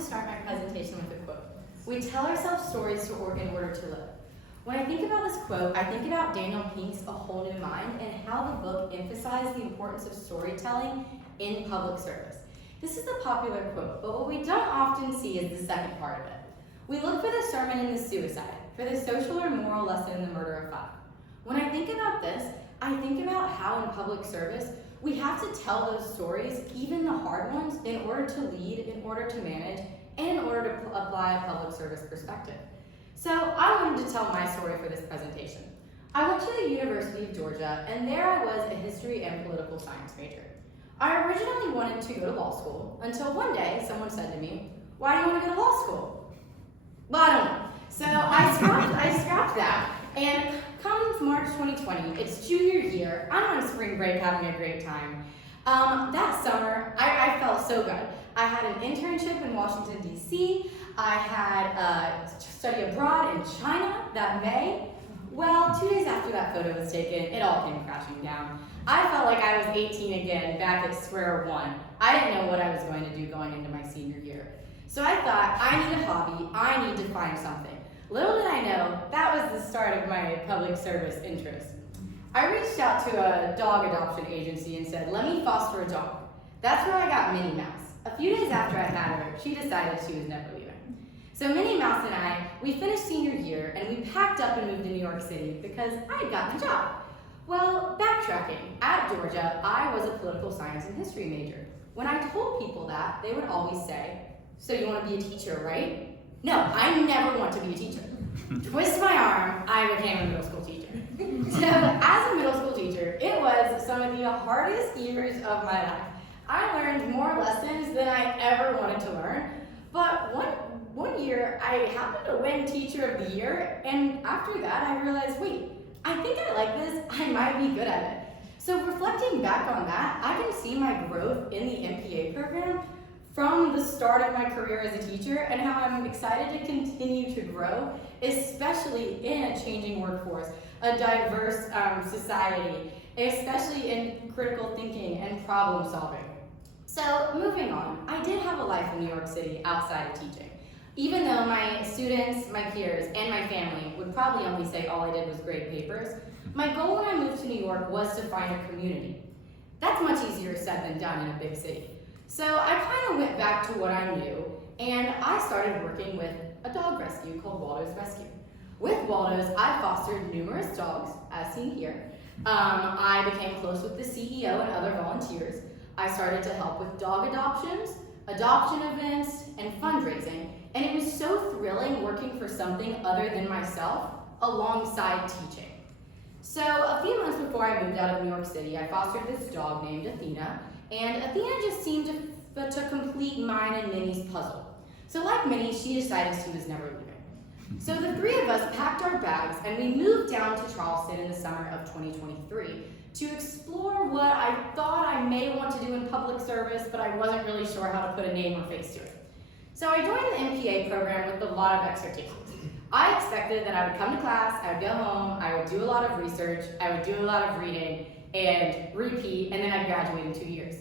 to start my presentation with a quote. We tell ourselves stories in order to live. When I think about this quote, I think about Daniel Pink's A Whole New Mind and how the book emphasized the importance of storytelling in public service. This is a popular quote, but what we don't often see is the second part of it. We look for the sermon in the suicide, for the social or moral lesson in the murder of 5. When I think about this, I think about how in public service, we have to tell those stories, even the hard ones, in order to lead, in order to manage, and in order to apply a public service perspective. So I wanted to tell my story for this presentation. I went to the University of Georgia, and there I was a history and political science major. I originally wanted to go to law school until one day someone said to me, "Why do you want to go to law school?" Well, I don't know. So I scrapped that, and comes March 2020, it's junior year, I'm on spring break having a great time. That summer, I felt so good. I had an internship in Washington, D.C. I had study abroad in China that May. Well, 2 days after that photo was taken, it all came crashing down. I felt like I was 18 again, back at square one. I didn't know what I was going to do going into my senior year. So I thought, I need a hobby, I need to find something. Little did I know, that was the start of my public service interest. I reached out to a dog adoption agency and said, "Let me foster a dog." That's where I got Minnie Mouse. A few days after I had her, she decided she was never leaving. So Minnie Mouse and I, we finished senior year and we packed up and moved to New York City because I had gotten a job. Well, backtracking, at Georgia, I was a political science and history major. When I told people that, they would always say, "So you want to be a teacher, right?" No, I never want to be a teacher. Twist my arm, I became a middle school teacher. So as a middle school teacher, it was some of the hardest years of my life. I learned more lessons than I ever wanted to learn, but one year I happened to win Teacher of the Year, and after that I realized, wait, I think I like this, I might be good at it. So reflecting back on that, I can see my growth in the MPA program from the start of my career as a teacher and how I'm excited to continue to grow, especially in a changing workforce, a diverse society, especially in critical thinking and problem solving. So moving on, I did have a life in New York City outside of teaching. Even though my students, my peers, and my family would probably only say all I did was grade papers, my goal when I moved to New York was to find a community. That's much easier said than done in a big city. So I kind of went back to what I knew, and I started working with a dog rescue called Waldo's Rescue. With Waldo's, I fostered numerous dogs, as seen here. I became close with the CEO and other volunteers. I started to help with dog adoptions, adoption events, and fundraising, and it was so thrilling working for something other than myself alongside teaching. So a few months before I moved out of New York City, I fostered this dog named Athena, and Athena just seemed to complete mine and Minnie's puzzle. So like Minnie, she decided she was never leaving. So the three of us packed our bags and we moved down to Charleston in the summer of 2023 to explore what I thought I may want to do in public service, but I wasn't really sure how to put a name or face to it. So I joined the MPA program with a lot of expectations. I expected that I would come to class, I would go home, I would do a lot of research, I would do a lot of reading, and repeat, and then I'd graduate in 2 years.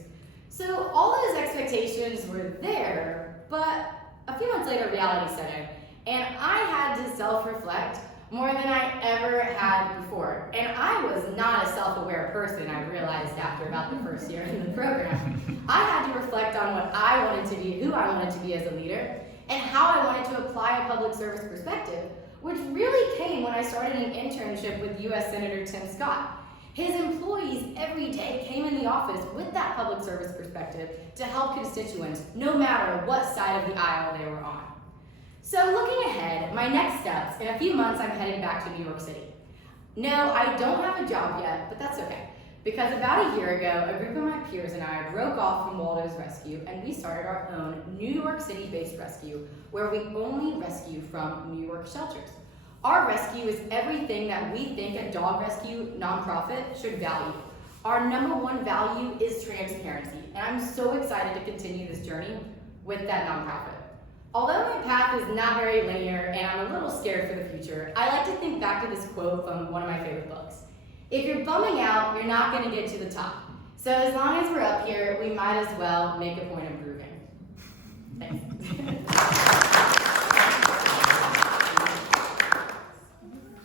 So all those expectations were there, but a few months later reality set in, and I had to self-reflect more than I ever had before. And I was not a self-aware person, I realized after about the first year in the program. I had to reflect on what I wanted to be, who I wanted to be as a leader, and how I wanted to apply a public service perspective, which really came when I started an internship with U.S. Senator Tim Scott. His employees every day came in the office with that public service perspective to help constituents, no matter what side of the aisle they were on. So looking ahead, my next steps, in a few months I'm heading back to New York City. No, I don't have a job yet, but that's okay. Because about a year ago, a group of my peers and I broke off from Waldo's Rescue and we started our own New York City-based rescue where we only rescue from New York shelters. Our rescue is everything that we think a dog rescue nonprofit should value. Our number one value is transparency, and I'm so excited to continue this journey with that nonprofit. Although my path is not very linear and I'm a little scared for the future, I like to think back to this quote from one of my favorite books. If you're bumming out, you're not going to get to the top. So as long as we're up here, we might as well make a point of improvement.